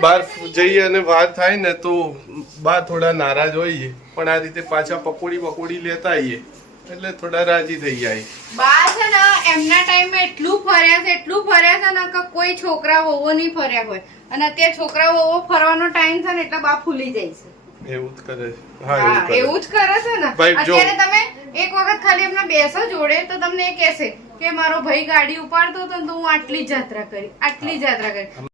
બહાર જઈએ અને વાર થાય ને તો બા થોડા નારાજ હોઈએ, પણ આ રીતે પાછા પકોડી લેતા આવીએ એટલે થોડા રાજી થઈ જાય. બા છે ને એમના ટાઈમે એટલું ફર્યા છે ને કે કોઈ છોકરા વહુઓ નહીં ફર્યા હોય, અને અત્યારે છોકરા વહુઓ ફરવાનો ટાઈમ છે ને એટલે બા ફૂલી જાય છે. એવું જ કરે છે. હા, એવું જ કરે છે ને. અત્યારે તમે એક વખત ખાલી એમને બેસો જોડે તો તમને એ કહેશે કે મારો ભાઈ ગાડી ઉપાડતો હતો તો હું આટલી જ યાત્રા કરી.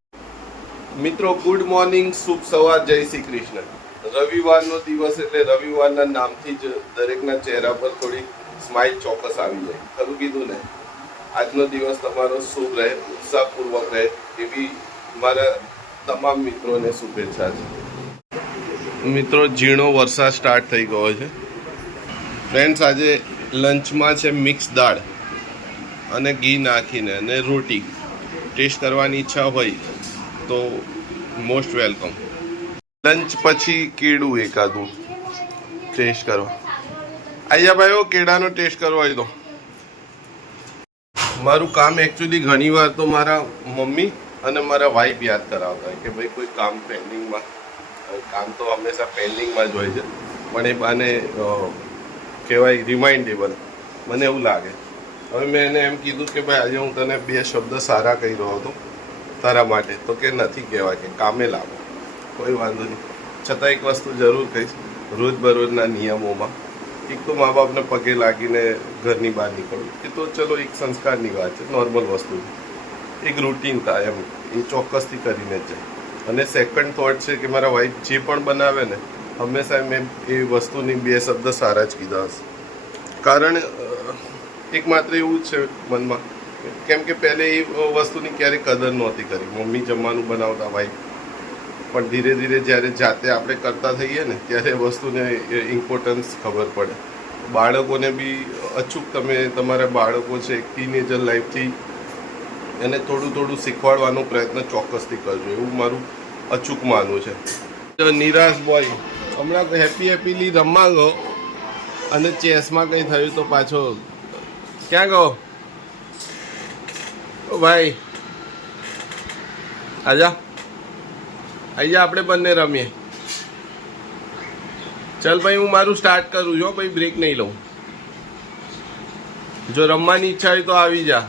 મિત્રો ગુડ મોર્નિંગ, શુભ સવાર, જય શ્રી કૃષ્ણ. રવિવારનો દિવસ એટલે રવિવારના નામથી જ દરેકના ચહેરા પર થોડી સ્માઇલ ચોક્કસ આવી જાય. ખરું કીધું ને? આજનો દિવસ તમારો શુભ રહે, ઉત્સાહપૂર્વક રહે એવી મારા તમામ મિત્રોને શુભેચ્છા છે. મિત્રો, ઝીણો વરસાદ સ્ટાર્ટ થઈ ગયો છે. ફ્રેન્ડ્સ, આજે લંચમાં છે મિક્સ દાળ અને ઘી નાખીને અને રોટી. ટેસ્ટ કરવાની ઈચ્છા હોય તો મોસ્ટ વેલકમ. લંચ પછી કેળું એકાદું ટેસ્ટ કરવા. આયા ભાઈઓ, કેળાનો ટેસ્ટ કરવા આવી દો. મારું કામ એકચ્યુઅલી ઘણીવાર તો મારા મમ્મી અને મારા વાઈફ યાદ કરાવતા કે ભાઈ કોઈ કામ પેન્ડિંગમાં, કામ તો હંમેશા પેન્ડિંગમાં જ હોય છે, પણ એ બાને કહેવાય રિમાઇન્ડેબલ. મને એવું લાગે. હવે મેં એને એમ કીધું કે ભાઈ આજે હું તને 2 શબ્દ સારા કહી રહ્યો હતો તારા માટે, તો કે નથી કહેવાય, કે કામે લાવો. કોઈ વાંધો નહીં, છતાં એક વસ્તુ જરૂર કહીશ. રોજબરોજના નિયમોમાં એક તો મા બાપને પગે લાગીને ઘરની બહાર નીકળવું, એ તો ચલો એક સંસ્કારની વાત છે, નોર્મલ વસ્તુ છે. એક રૂટીન થાય એમ, એ ચોક્કસથી કરીને જ જાય. અને સેકન્ડ થોટ છે કે મારા વાઈફ જે પણ બનાવે ને, હંમેશા મેં એ વસ્તુની 2 શબ્દ સારા જ કીધા હશે. કારણ એક માત્ર એવું જ છે મનમાં, કેમ કે પહેલે એ વસ્તુની ક્યારેય કદર નહોતી કરી. મમ્મી જમવાનું બનાવતા, વાઈફ. પણ ધીરે ધીરે જ્યારે જાતે આપણે કરતા થઈએ ને ત્યારે વસ્તુને ઇમ્પોર્ટન્સ ખબર પડે. બાળકોને બી અચૂક તમે તમારા બાળકો છે એક ટીનેજર લાઈફથી એને થોડું થોડું શીખવાડવાનો પ્રયત્ન ચોક્કસથી કરજો, એવું મારું અચૂક માનવું છે. નિરાશ બોય હમણાં હેપીલી રમવા ગયો અને ચેસમાં કંઈ થયું તો પાછો ક્યાં ગયો? ઓ ભાઈ, આજા આપણે બંને રમીએ. ચાલ ભાઈ, હું મારું સ્ટાર્ટ કરું છું ભાઈ, બ્રેક નહીં લઉં. જો રમવાની ઈચ્છા હોય તો આવી જા.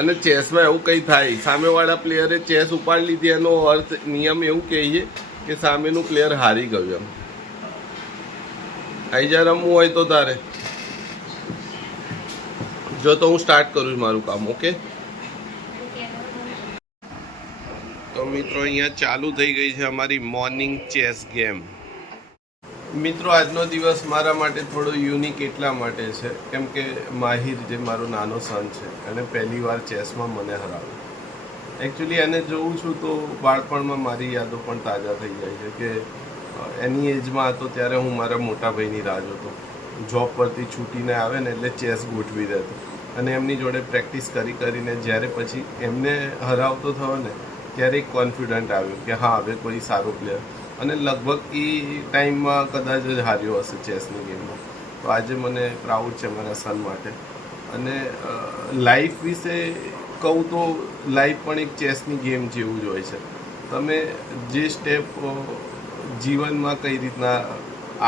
અને ચેસમાં એવું કંઈ થાય, સામેવાળા પ્લેયરે ચેસ ઉપાડી લીધી, એનો અર્થ નિયમ એવું કહીએ કે સામેનું પ્લેયર હારી ગયું એમ. આવી જા રમવું હોય તો તારે. જો તો હું સ્ટાર્ટ કરું છું મારું કામ. ઓકે તો મિત્રો, અહીંયા ચાલુ થઈ ગઈ છે અમારી મોર્નિંગ ચેસ ગેમ. મિત્રો, આજનો દિવસ મારા માટે થોડો યુનિક એટલા માટે છે કેમ કે માહિર, જે મારો નાનો સન છે, એને પહેલી વાર ચેસમાં મને હરાવ્યો. એકચ્યુઅલી એને જોઉં છું તો બાળપણમાં મારી યાદો પણ તાજા થઈ જાય છે કે એની એજમાં હતો ત્યારે હું મારા મોટા ભાઈની રાહ જોતો. જોબ પરથી છૂટીને આવે ને એટલે ચેસ ગોઠવી દેતો અને એમની જોડે પ્રેક્ટિસ કરીને જ્યારે પછી એમને હરાવતો થયો ને ત્યારે એક કોન્ફિડન્ટ આવ્યો કે હા, હવે કોઈ સારો પ્લેયર. અને લગભગ એ ટાઈમમાં કદાચ જ હાર્યો હશે ચેસની ગેમમાં. તો આજે મને પ્રાઉડ છે મારા સન માટે. અને લાઈફ વિશે કહું તો લાઈફ પણ એક ચેસની ગેમ જેવું જ હોય છે. તમે જે સ્ટેપ જીવનમાં કઈ રીતના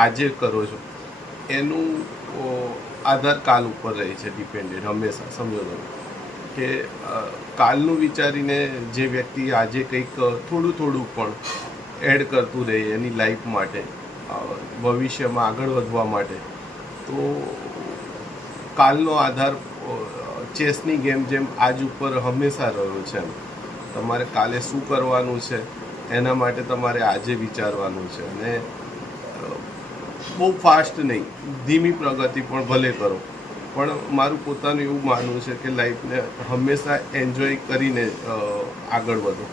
આજે કરો છો એનું આધાર કાલ ઉપર રહે છે ડિપેન્ડેડ હંમેશા. સમજો તમે કે કાલનું વિચારીને જે વ્યક્તિ આજે કંઈક થોડું પણ એડ કરતું રહે એની લાઈફ માટે, ભવિષ્યમાં આગળ વધવા માટે, તો કાલનો આધાર ચેસની ગેમ જેમ આજ ઉપર હંમેશા રહ્યો છે. તમારે કાલે શું કરવાનું છે એના માટે તમારે આજે વિચારવાનું છે. અને બહુ ફાસ્ટ નહીં, ધીમી પ્રગતિ પણ ભલે કરો, પણ મારું પોતાનું એવું માનવું છે કે લાઈફને હંમેશા એન્જોય કરીને આગળ વધો.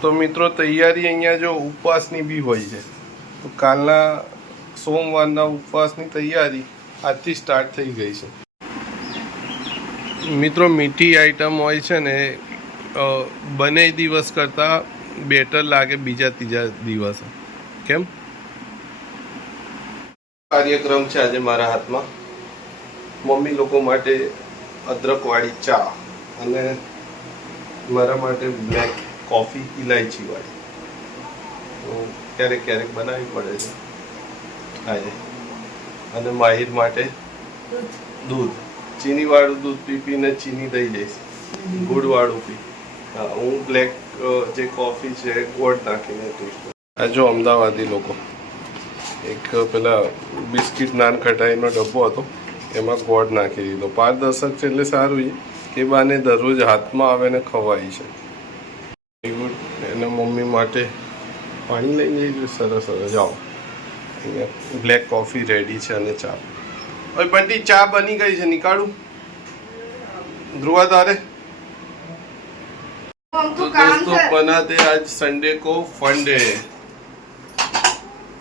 તો મિત્રો, તૈયારી અહીંયા જો ઉપવાસની બી હોય છે, તો કાલના સોમવારના ઉપવાસની તૈયારી આજથી સ્ટાર્ટ થઈ ગઈ છે. મિત્રો, મીઠી આઈટમ હોય છે ને બને દિવસ કરતાં બેટર લાગે બીજા ત્રીજા દિવસે. કેમ? કાર્યક્રમ છે આજે મારા હાથમાં. મમ્મી લોકો માટે અદરકવાળી ચા અને મારા માટે બ્લેક કોફી ઇલાયચી વાળી તો ક્યારેક ક્યારેક બનાવવી પડે છે આજે. અને માહિર માટે દૂધ, ચીની વાળું દૂધ પી પીને ચીની થઈ જઈશ, ગુડ વાળું પી. હા, હું બ્લેક જે કોફી છે ગોળ નાખીને પીશ. આ જો અમદાવાદી લોકો એક પેલા બિસ્કિટ નાન ખટાઈનો ડબ્બો હતો એમાં ગોળ નાખી દીધો. પારદર્શક છે એટલે સારું છે કે બાને દરરોજ હાથમાં આવે ને ખવાય છે. એના મમ્મી માટે પાણી લઈ જઈશું. સરસ સરસ. જાઓ, અહીંયા બ્લેક કોફી રેડી છે અને ચા. ઓય બંટી, ચા બની ગઈ છે, નીકાળું? ધ્રુવા તારે तो दोस्तों बनाते आज संडे को फंडे,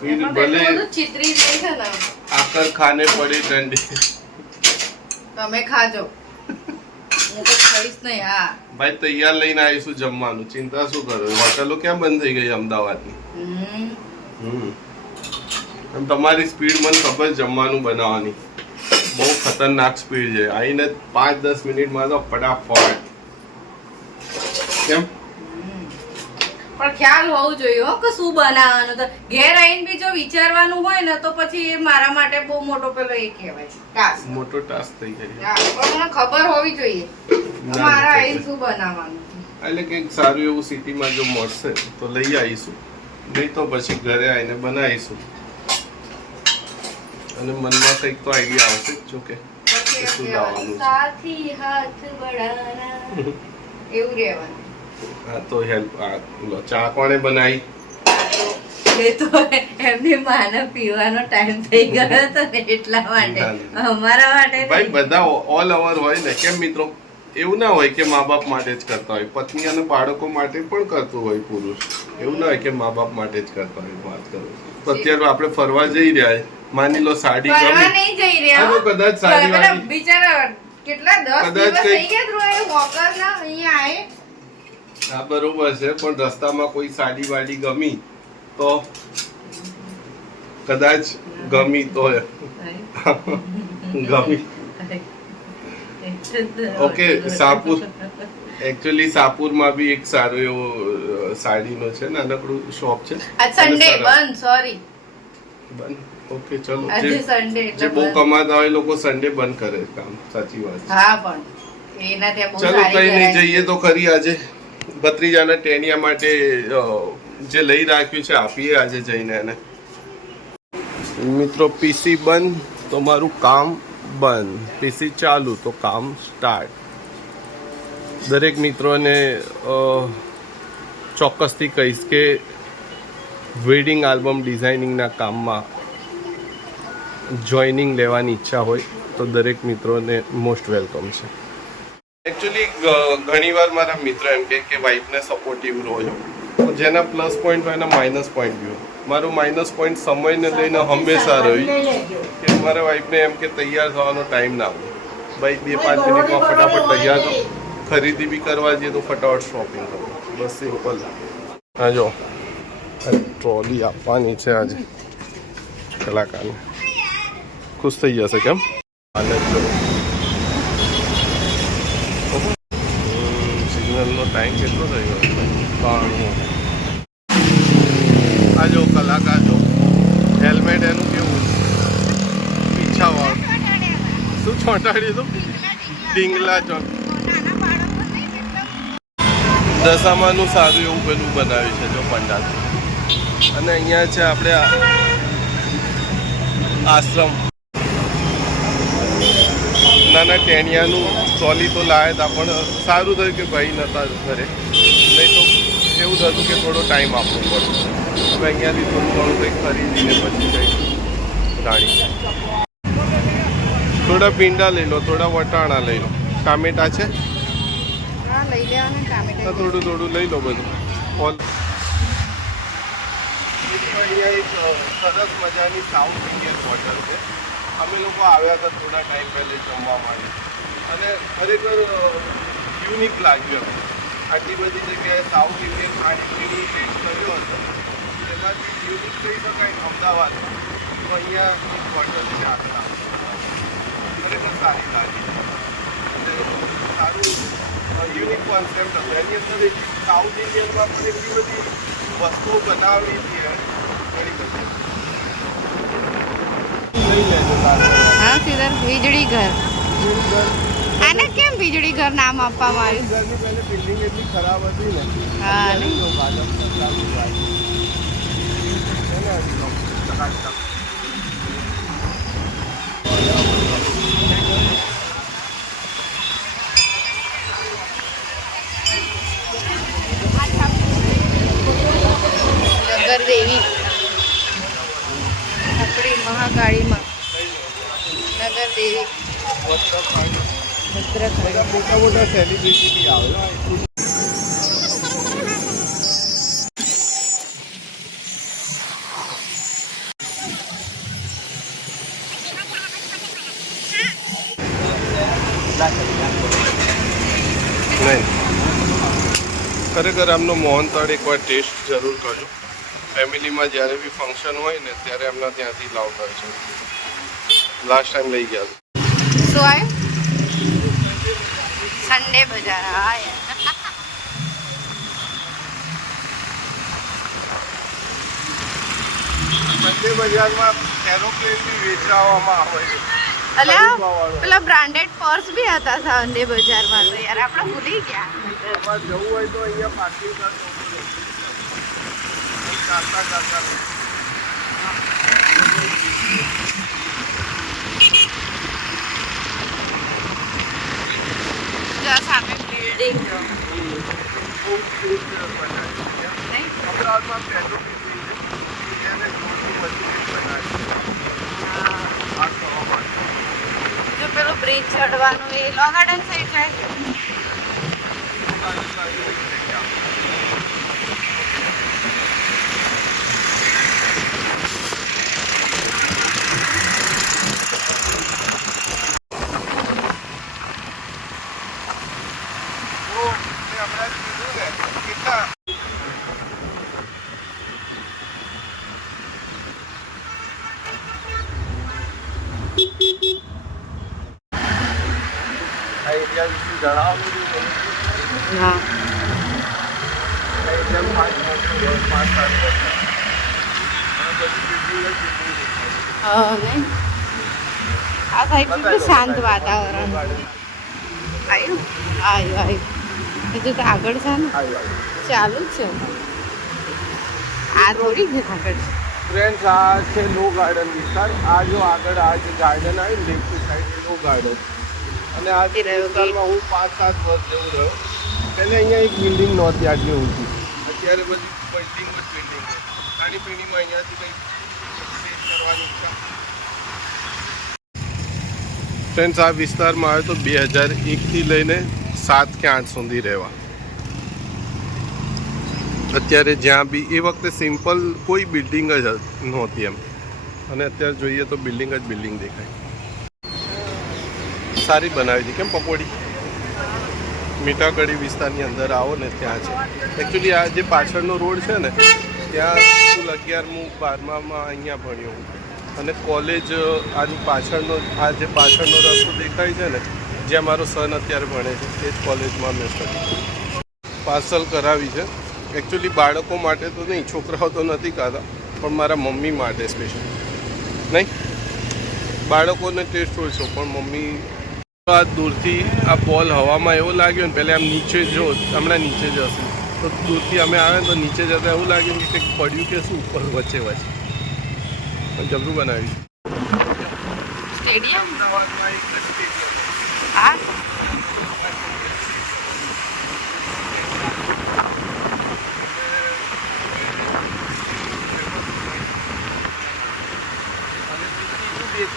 फिर भले ચિત્રી રહી છે ને आकर खाने पड़े डंडे. તમે ખાજો, હું તો ખાઈશ નહીં. હા ભાઈ, તૈયાર લઈને આવીશું જમવાનું, ચિંતા શું કરો. હોટલો ક્યાં બંધ થઈ ગઈ અમદાવાદની? એમ તમારી સ્પીડ મને ખબર, જમવાનું બનાવવાની બહુ ખતરનાક સ્પીડ છે. આવીને 5-10 મિનિટમાં તો ફટાફટ. કેમ? પણ ખ્યાલ હોવું જોઈએ હો કે શું બનાવવાનું. તો ઘેર આવીને બી જો વિચારવાનું હોય ને તો પછી એ મારા માટે બહુ મોટો પેલો એ કહેવાય ટાસ્ક. મોટો ટાસ્ક થઈ જાય. હા, પણ મને ખબર હોવી જોઈએ મારા આવીને શું બનાવવાનું. એટલે કંઈક સારું એવું સિટીમાં જો મળશે તો લઈ આવીશું, નહીં તો પછી ઘરે આવીને બનાવીશું. અને મનમાં કંઈક તો આઈડિયા આવશે જ. જો કે શું લાવવાનું છે. સાથી હાથ બડાના એવું રહેવાનું. હા તો હેલ્પ. ચા કોણે બનાવી? એ તો એમની માને પીવાનો ટાઈમ થઈ ગયો હતો ને એટલા માટે. અમારા માટે ભાઈ બધા ઓલ ઓવર હોય ને. કેમ મિત્રો? એવું ના હોય કે મા બાપ માટે જ કરતા હોય, પત્ની અને બાળકો માટે પણ કરતું હોય પુરુષ. એવું ના હોય કે મા બાપ માટે જ કરતા હોય. વાત કરું તો અત્યારે આપણે ફરવા જઈ રહ્યા છે, માની લો સાડી ફરવા નહીં જઈ રહ્યા. કદાચ સાડી વાળી બિચારા કેટલા 10 દિવસ થઈ ગયા ધ્રુવ વોકર ના અહીંયા આયે. હા બરોબર છે, પણ રસ્તામાં કોઈ સાડી વાડી ગમી તો કદાચ ગમી તો ગમી. ઓકે, સાપુર એકચ્યુઅલી સાપુરમાં બી એક સારું એવો સાડીનો છે, નાનકડું શોપ છે. આજ સન્ડે બંધ, સોરી બંધ. ઓકે ચલો, આજે સન્ડે જે બહુ કમાતા હોય લોકો સન્ડે બંધ કરે કામ. સાચી વાત. હા, પણ એના ત્યાં બહુ ચલો કઈ નહીં, જઈએ તો ખરી. આજે ભત્રીજાના ટેનિયા માટે જે લઈ રાખ્યું છે આપીએ આજે જઈને એને. મિત્રો, પીસી બંધ તો મારું કામ બંધ, પીસી ચાલુ તો કામ સ્ટાર્ટ. દરેક મિત્રોને ચોક્કસથી કહીશ કે વેડિંગ આલ્બમ ડિઝાઇનિંગના કામમાં જોઈનિંગ લેવાની ઈચ્છા હોય તો દરેક મિત્રોને મોસ્ટ વેલકમ છે. એકચ્યુઅલી ઘણીવાર મારા મિત્ર એમ કે વાઈફને સપોર્ટિવ રહો છો, જેના પ્લસ પોઈન્ટ હોય એના માઇનસ પોઈન્ટ બી હોય. મારું માઇનસ પોઈન્ટ સમયને લઈને હંમેશા રહ્યું કે મારા વાઈફને એમ કે તૈયાર થવાનો ટાઈમ ના હોય. ભાઈ 2-5 મિનિટમાં ફટાફટ તૈયાર થો, ખરીદી બી કરવા જઈએ તો ફટાફટ શોપિંગ કરો, બસ સિમ્પલ. હા જો ટ્રોલી આપવાની છે આજે કલાકારને, ખુશ થઈ જશે. કેમ? અને જો સિગ્નલનો ટાઈમ કેટલો થઈ ગયો? 93. આ જો કલાકાર જો હેલ્મેટ એનું કેવું પીછાવાળું. શું ચોંટાડ્યું હતું? ડીંગલા ચોંટ. દશામાનું સારું એવું પેલું બનાવ્યું છે જો પંડાલ. અને અહીંયા છે આપણે આશ્રમ. નાના ટેણિયાનું ટ્રોલી તો લાવ્યા હતા, પણ સારું થયું કે ભાઈ નહોતા ઘરે, નહીં તો એવું થતું કે થોડો ટાઈમ આપવો પડે. હવે અહીંયાથી થોડું ઘણું કંઈક ખરીદીને પછી જઈશું રાણી. થોડા ભીંડા લઈ લો, થોડા વટાણા લઈ લો. ટામેટા છે? હા, લઈ લેવાનું ટામેટા. થોડું થોડું લઈ લો બધું. ઓલ અહીંયા એક સરસ મજાની સાઉથ ઇન્ડિયન હોટલ છે. અમે લોકો આવ્યા હતા થોડા ટાઈમ પહેલે જમવા માટે, અને ખરેખર યુનિક લાગ્યું. આટલી બધી જગ્યાએ સાઉથ ઇન્ડિયન ખાણીપીણી ટેસ્ટ કર્યો હતો, એનાથી યુનિક કહી શકાય અમદાવાદમાં. તો અહીંયા એક હોટલ છે આખા, ખરેખર સારી લાગી. અને સારું યુનિક કોન્સેપ્ટ હતો. એની અંદર એટલી સાઉથ ઇન્ડિયનમાં પણ એટલી બધી વસ્તુઓ બનાવેલી છે ઘણી બધી. લઈ લેજો હા સિદ્ધાર્થ, વીજળી ઘર. આને કેમ વીજળી ઘર નામ આપવામાં આવ્યું? ઘરની પહેલે બિલ્ડિંગ એટલી ખરાબ હતી ને. હા ને. જો ભાજપ સરકારની વાત છે ને હજી તો ચકાચક. નગર દેવી આપણી મહાકાળીમાં નગર દેવી ભદ્રકાળી. મોટા મોટા સેલિબ્રિટી બી આવે. નહીં ખરેખર આમનો મોહનથાળ એકવાર ટેસ્ટ જરૂર કરજો. ફેમિલીમાં જ્યારે બી ફંક્શન હોય ને ત્યારે એમના ત્યાંથી લાવતા હોય છે. લાસ્ટ ટાઈમ લઈ ગયા હતા. શું આવ્યું? સન્ડે બજાર. હા યાર. સન્ડે બજારમાં એરોપ્લેન બી વેચાવામાં આવે છે. અલ્યા પેલા બ્રાન્ડેડ પર્સ બી હતા સન્ડે બજારમાં. તો યાર આપણે ભૂલી ગયા. તમારે જવું હોય તો અહીંયા પાર્કિંગ કરજો. ચાલતા ચાલતા જો સામે બિલ્ડિંગ જો. બહુ બનાવી છે. અમદાવાદમાં પેટ્રોલ બિલ્ડિંગ છે એને જોડતું બધું બનાવી આ થવા માટે. જો પેલું બ્રિજ ચડવાનું એ લો ગાર્ડન સાઈડ જાય. હા. હા નહીં. આ સાઈડ કેટલું શાંત વાતાવરણ. આવ્યું આવ્યું. હજુ તો આગળ છે ને, ચાલુ જ છે. આ થોડી છે આગળ. ફ્રેન્ડ્સ આ છે લો ગાર્ડન વિસ્તાર. આ જો આગળ આ જે ગાર્ડન આવ્યું ને લેફ્ટ સાઈડ લો ગાર્ડન. અને આ વિસ્તારમાં હું 5-7 વર્ષ જેવું રહ્યો. પહેલે અહીંયા એક બિલ્ડિંગ નહોતી આટલી ઊંચી. અત્યારે બધી બિલ્ડિંગ જ બિલ્ડિંગ છે. ખાણીપીણીમાં અહીંયાથી કંઈક ટેસ્ટ કરવાની ઈચ્છા. ફ્રેન્ડ્સ આ વિસ્તારમાં આવે તો 2001થી લઈને 7 કે 8 સુધી રહેવા. અત્યારે જ્યાં બી એ વખતે સિમ્પલ કોઈ બિલ્ડિંગ જ નહોતી એમ. અને અત્યારે જોઈએ તો બિલ્ડિંગ જ બિલ્ડિંગ દેખાય. સારી બનાવી છે કેમ પકોડી. મીઠા કઢી વિસ્તારની અંદર આવો ને ત્યાં છે. એકચ્યુઅલી આ જે પાછળનો રોડ છે ને ત્યાં સ્કૂલ 11મું 12મામાં અહીંયા ભણ્યો હું. અને કોલેજ આની પાછળનો આ જે પાછળનો રસ્તો દેખાય છે ને જ્યાં મારો સન અત્યારે ભણે છે તે જ કોલેજમાં મેં સ્ટડી પાર્સલ કરાવી છે. એકચ્યુઅલી બાળકો માટે તો નહીં, છોકરાઓ તો નથી ખાતા, પણ મારા મમ્મી માટે સ્પેશિયલ. નહીં બાળકોને ટેસ્ટ હોય છે પણ મમ્મી આ દૂરથી આ બોલ હવામાં એવો લાગ્યો ને પહેલાં આમ નીચે જો હમણાં નીચે જ હશે તો દૂરથી અમે આવે ને તો નીચે જતાં એવું લાગ્યું કે કંઈક પડ્યું કે શું ઉપર વચ્ચે પણ જબરું બનાવ્યું. સ્ટેડિયમ અમદાવાદમાં એક સ્ટેડિયમ. હા.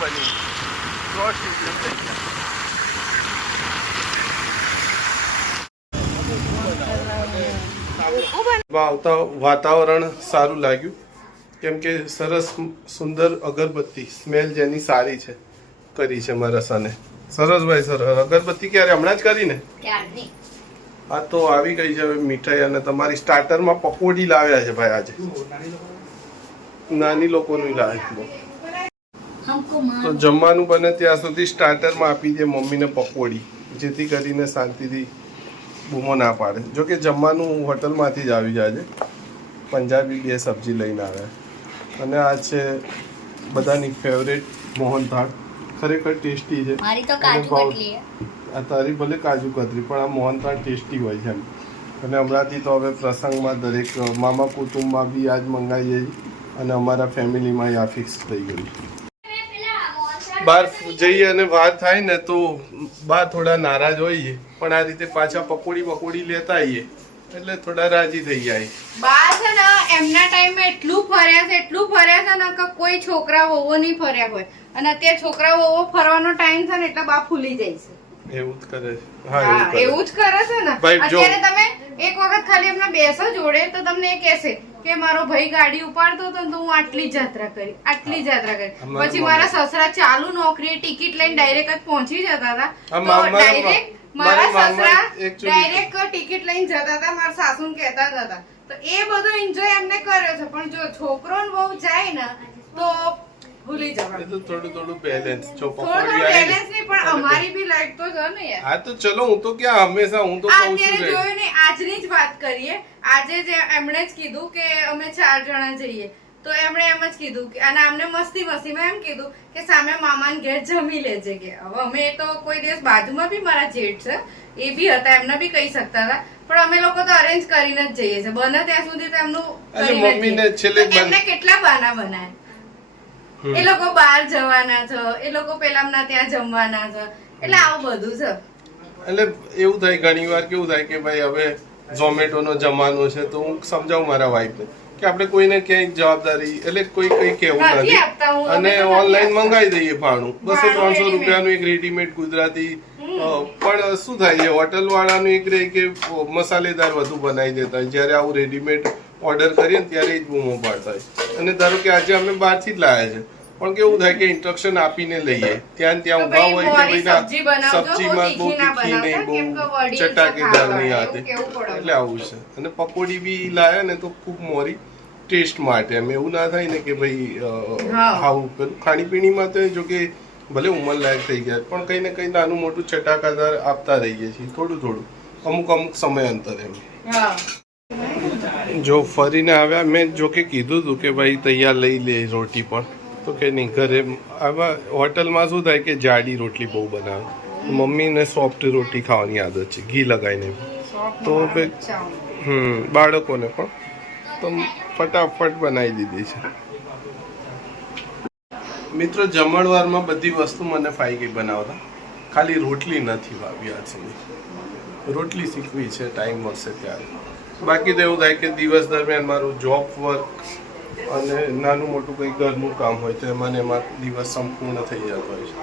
બની ક્રોસ સ્ટેડિયમ થઈ ગયા. આવતા વાતાવરણ સારું લાગ્યું કેમ કે સરસ સુંદર અગરબત્તી સ્મેલ જેની સારી છે કરી છે મારા સને. સરસ ભાઈ સરસ. અગરબત્તી ક્યારે હમણાં જ કરીને? આ તો આવી ગઈ છે હવે મીઠાઈ. અને તમારી સ્ટાર્ટરમાં પકોડી લાવ્યા છે ભાઈ આજે. નાની લોકોનું લાવે તો જમવાનું બને ત્યાં સુધી સ્ટાર્ટરમાં આપી દે મમ્મીને પકોડી, જેથી કરીને શાંતિથી બૂમો ના પાડે. જો કે જમવાનું હોટલમાંથી જ આવી જાય છે. પંજાબી 2 સબ્જી લઈને આવે અને આ છે બધાની ફેવરેટ મોહનથાળ. ખરેખર ટેસ્ટી છે. મારી તો કાજુ કતરી છે. આ તારી ભલે કાજુ કતરી પણ આ મોહનથાળ ટેસ્ટી હોય છે એમ. અને હમણાંથી તો હવે પ્રસંગમાં દરેક મામા કુટુંબમાં બી આ જ મંગાવીએ છીએ અને અમારા ફેમિલીમાં આ ફિક્સ થઈ ગયું છે. બહાર જઈએ અને વાર થાય ને તો બા થોડા નારાજ હોઈએ પણ આ રીતે પાછા પકોડી લેતા આવીએ એટલે થોડા રાજી થઈ જાય. બા છે ને એમના ટાઈમે એટલું ફર્યા છે ને કે કોઈ છોકરા વહુઓ નહીં ફર્યા હોય અને અત્યારે છોકરા વહુઓ ફરવાનો ટાઈમ છે ને એટલે બા ફૂલી જાય છે. એવું જ કરે છે. હા એવું જ કરે છે ને. ભાઈ જો અત્યારે તમે એક વખત ખાલી એમના બેસો જોડે તો તમને એ કહેશે કે મારો ભાઈ ગાડી ઉપાડતો હતો તો હું આટલી જ યાત્રા કરી પછી મારા સસરા ચાલુ નોકરીએ ટિકિટ લઈને ડાયરેક્ટ જ પહોંચી જતા હતા તો ડાયરેક્ટ મારા સસરા ડાયરેક્ટ ટિકિટ લઈને જતા હતા મારા સાસુ કહેતા હતા તો એ બધો એન્જોય એમને કર્યો છે પણ જો છોકરો ને બહુ જાય ને તો ભૂલી જવાનું. તો થોડું બેલેન્સ જો થોડું બેલેન્સ નહીં પણ અમારી બી લાઈફ તો છે ને યાર. હા તો ચલો હું તો ક્યાં હંમેશા હું તો કહું છું અત્યારે જોયું ને આજની જ વાત કરીએ. આજે જે એમણે જ કીધું કે અમે 4 જણા જઈએ તો એમણે એમ જ કીધું કે અને અમને મસ્તીમાં એમ કીધું કે સામે મામાને ઘેર જમી લેજે કે હવે અમે તો કોઈ દિવસ બાજુમાં બી મારા જેઠ છે એ બી હતા એમને બી કહી શકતા હતા પણ અમે લોકો તો અરેન્જ કરીને જ જઈએ છીએ બને ત્યાં સુધી તો એમનું મમ્મીને છેલ્લે એમને કેટલા બહાના બનાયા એ લોકો બહાર જવાના છે એ લોકો પેલામના ત્યાં જમવાના છે એટલે આવું બધું છે. એટલે એવું થાય ઘણી વાર કેવું થાય કે ભાઈ હવે ઝોમેટો નો જમાનો છે તો હું સમજાવું મારા વાઈફને કે આપણે કોઈને ક્યાંય જવાબદારી એટલે કોઈ કઈ કેવું નથી અને ઓનલાઈન મંગાવી દઈએ ભાણું 200-300 રૂપિયાનું એક રેડીમેડ ગુજરાતી પણ શું થાય છે હોટલ વાળાનું એક રહે કે મસાલેદાર વધુ બનાવી દેતા હોય જ્યારે આવું રેડીમેડ ઓર્ડર કરીએ ને ત્યારે જ બૂમો પાડતા હોય અને ધારો કે આજે અમે બહારથી જ લાવ્યા છે પણ કેવું થાય કે ઇન્સ્ટ્રક્શન આપીને લઈએ ત્યાં ઉભા હોય કે ભાઈ સબ્જીમાં બહુ તીખી નહીં બહુ ચટાકેદાર નહીં આતે એટલે આવું છે. અને પકોડી બી લાયા ને તો ખૂબ મોરી ટેસ્ટ માટે એમ એવું ના થાય ને કે ભાઈ આવું પેલું ખાણીપીણીમાં તો જો કે ભલે ઉંમર લાયક થઈ ગયા પણ કઈ ને કઈ નાનું મોટું ચટાકાદાર આપતા રહીએ છીએ થોડું અમુક સમય અંતરે એમ. જો ફરીને આવ્યા મેં જો કે કીધું હતું કે ભાઈ તૈયાર લઈ લે રોટી પણ તો કે નહીં ઘરે આવા હોટલમાં શું થાય કે જાડી રોટલી બહુ બનાવે મમ્મીને સોફ્ટ રોટી ખાવાની આદત છે ઘી લગાવીને તો બાળકોને પણ તો ફટાફટ બનાવી દીધી છે. મિત્રો જમણવારમાં બધી વસ્તુ મને ફાઈ ગઈ બનાવતા ખાલી રોટલી નથી ભાવી આજ સુધી. રોટલી શીખવી છે ટાઈમ મળશે ત્યારે. બાકી તો એવું થાય કે દિવસ દરમિયાન મારું જોબ વર્ક અને નાનું મોટું કંઈ ઘરનું કામ હોય તો એમાં દિવસ સંપૂર્ણ થઈ જતો હોય છે.